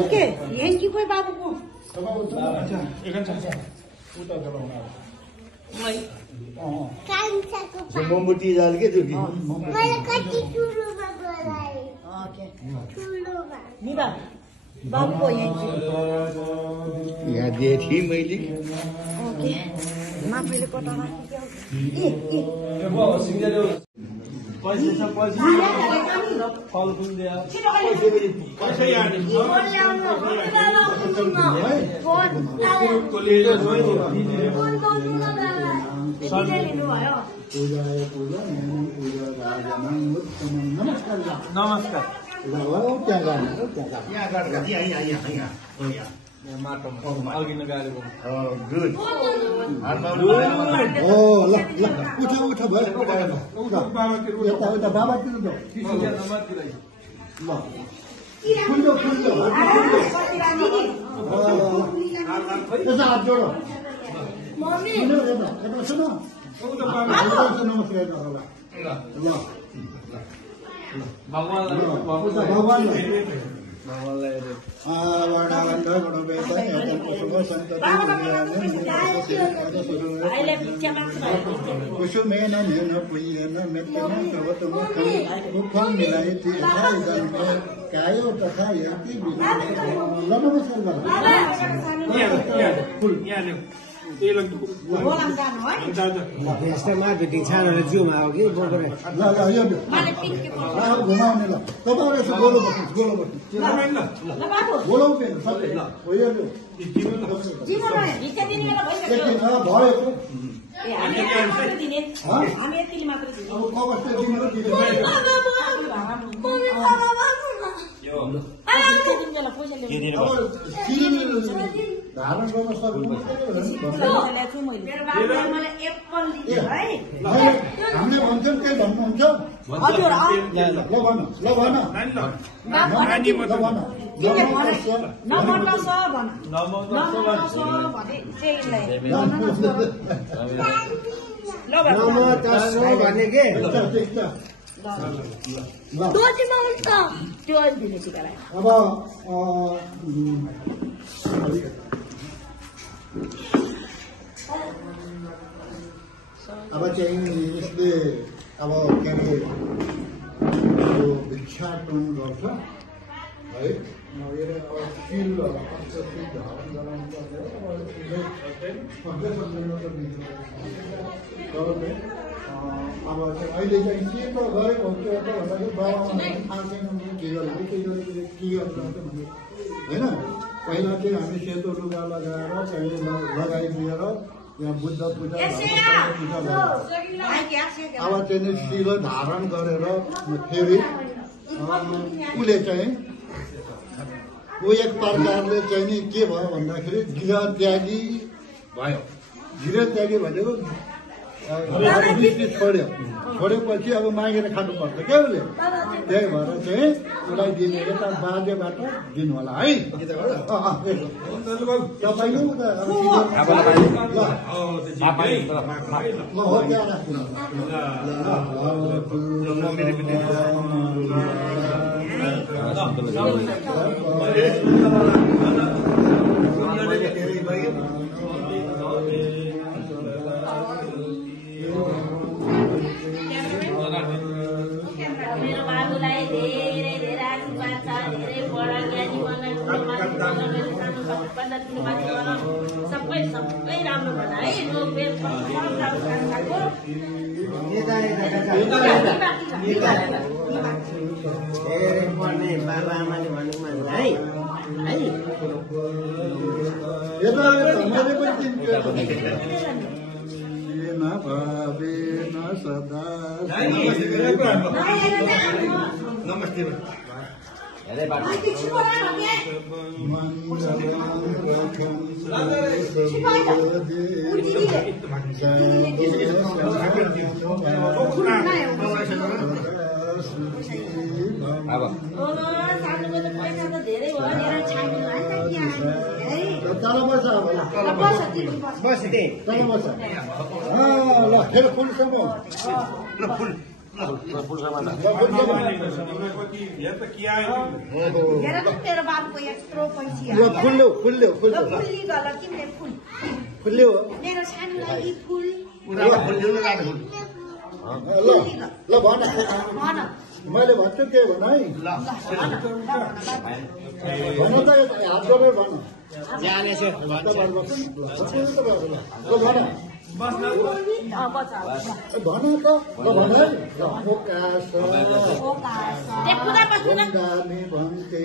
Okay यांची कोई बाबू को मोमबत्ती जाल के त्यो बाबू को यहाँ दिए थिएँ मैले ओके माफैले पटाउन नमस्कार अल्गिन गाडीको गुड ओ ल ल उठ उठ भयो उता बाबातिर ल खुल्लो खुल्लो यसो हात जोडो सुनो नमस्कार ल भगवानलाई कुसुमेन नेन पुयेन मेत्तेन मुखं मिलायति यथा इदं कायो तथा यति मार्केटिङ छानेर जिउमा आयो कि बोकेर घुमाउने ल तपाईँहरू यसो गोलो बस्नुहोस् गोलो बस्नुहोस् धारण गर्न सक्नु हामीले भन्छौँ के भन्नुहुन्छ अब चाहिँ यसले अब के अरे भिक्षाटन गर्छ है शिल धारण गराउनु पर्ने अब चाहिँ अहिले चाहिँ के त गरेको हुन्छ त भन्दाखेरि बाबामा थाहा छैन के गर्नु के गर्नु होइन पहिला चाहिँ हामी सेतो लुगा लगाएर चाहिँ लगाइदिएर यहाँ बुद्ध पूजा अब चाहिँ शिल धारण गरेर फेरि उसले चाहिँ ऊ एक प्रकारले चाहिँ नि के भयो भन्दाखेरि गृह त्यागी भयो। गृह त्यागी भनेको छोडेपछि अब मागेर खानुपर्छ क्या उसले, त्यही भएर चाहिँ उसलाई दिने यता बाजेबाट दिनु होला है। सबै राम्रो भन है। बाबा आमाले भनेको मान्नु है नमस्ते पैसा बस तिमी बस बस त्यही तल बस ल खेल फुलसम्म हेर त तेरो बाबुको यत्रो पैसा ल फुल्यो फुल्यो फुल्यो फुल्ली गल तिमीले फुल फुल्यो मेरो सानोलाई फुल ल भन भन मैले भन्छु के भन है भन त हात गरेर भन जानेछ ल भन बस भन त ल भन है ओकास वन्दामि भन्ते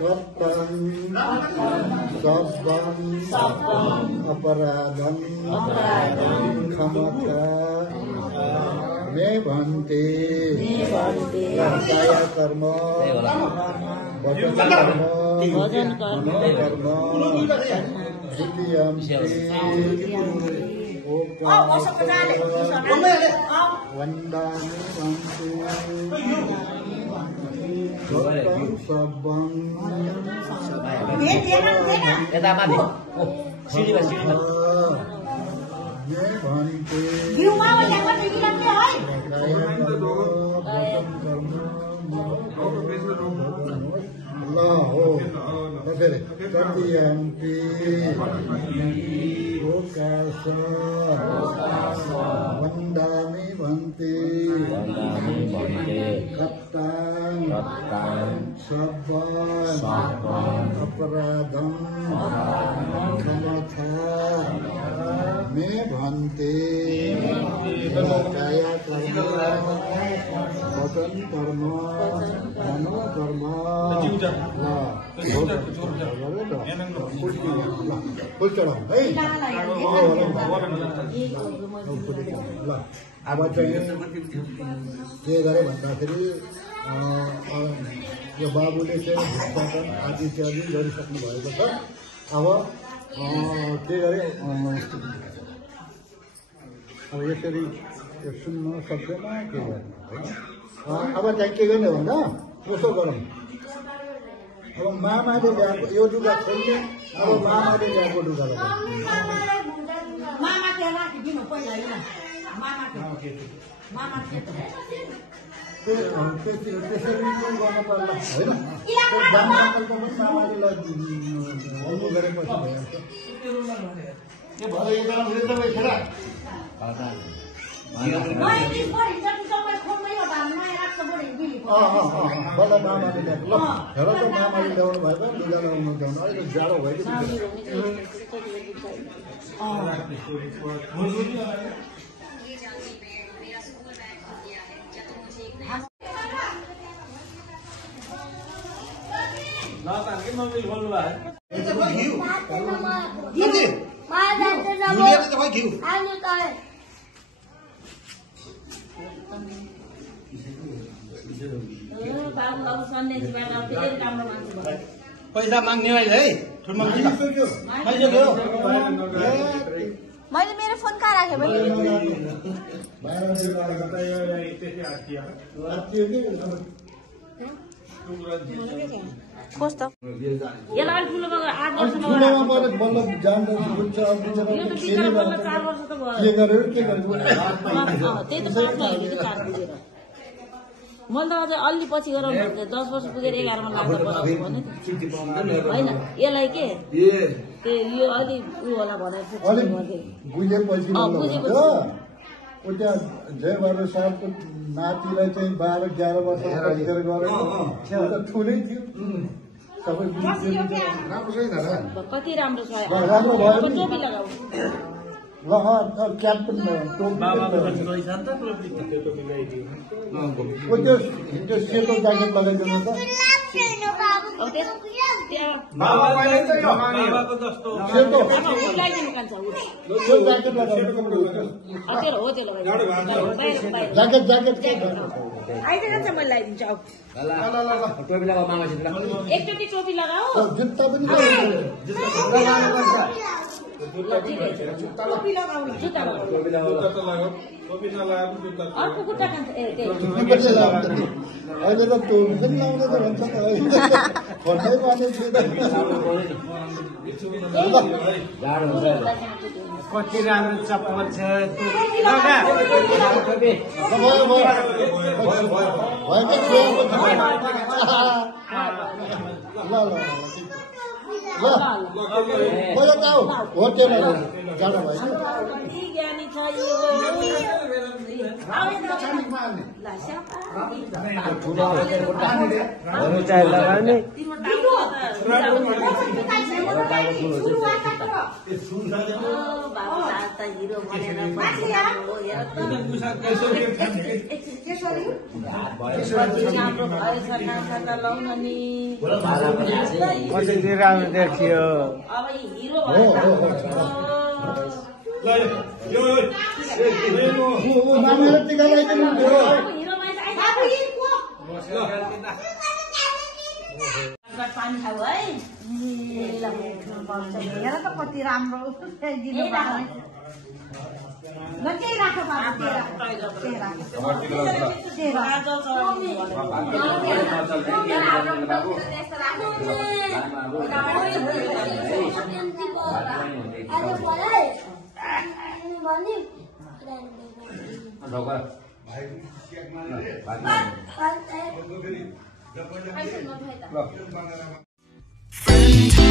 कप्तं सब्बं अपराधं क्षमथा मे भन्ते काया कर्म भजन कर्म वन्दामि भन्ते कप्तं सब्बं मे भन्ते घिउमा ल्याएको देखिरहेको है ल हो फेरि कतियन्ति ओकास वन्दामि भन्ते कप्तान सब्बं अपराधं क्षमथा मे भन्ते काया कर्म वचन कर्म मनोकर्म फुल चढाउँ है ल अब चाहिँ के गरे भन्दाखेरि यो बाबुले चाहिँ भिक्षाटन आदि इत्यादि गरिसक्नु भएको छ अब के गरे अब यसरी सुन्न सक्दैन के गर्ने अब चाहिँ के गर्ने भन्दा कसो गरौँ अब मामाले ल्याएको यो लुगा खोल्ने अब मामाले ल्याएको लुगा लगाउँ मामा त्यहाँ राखिदिनु पहिला होइन मामा त्यसरी गर्नु पर्ला होइन मामाको पनि मामाले लगाउनु गरेपछि बल्ल मामाले ल्याएको ल हेर त मामाले ल्याउनु भएको लुगा लगाउनु ल्याउनु अलिक जाडो भयो पैसा माग्ने अहिले है मैले मेरो फोन कहाँ राखेँ मैले कस्तो यसलाई अलिक ठुलो 8 वर्षमा बल्ल जान्छ बुझ्छ के गरेर त्यही त 5 मैले त अझै अलि पछि गरौँ भन्थेँ 10 वर्ष पुगेर 11 मा लाग्दा बनाउँछु भने होइन यसलाई के यो अलि उयो होला भनेर बुझेपछि त्यहाँ जयबहादुर साहबको नातिलाई चाहिँ 12-11 वर्ष गरेको ठुलै थियो सबै कति राम्रो छ राम्रो भयो टोपी लगाऊ ल क्याप्टन त्यो सेतो ज्याकेट लगाइदिनु त एकचोटि टोपी लगाऊ जुत्ता पनि टोपी लगाउनु जुत्ता लगाऊ। जुत्ता त लगाऊ टोपी नलाए पनि जुत्ता अर्को खुट्टा कान्छ ए त्यही अहिले त टोपी पनि लाउँदै त भन्छ त भन्नै पर्ने थियो त कति राम्रो चप्पल छ होटेलमा जानु भयो कति ज्ञानी छ यो कति राम्रो देखियो अब हिरो मामेर टिका लगाइदिनु पानी खाऊ है हेर त कति राम्रो दिनु केही राख Friend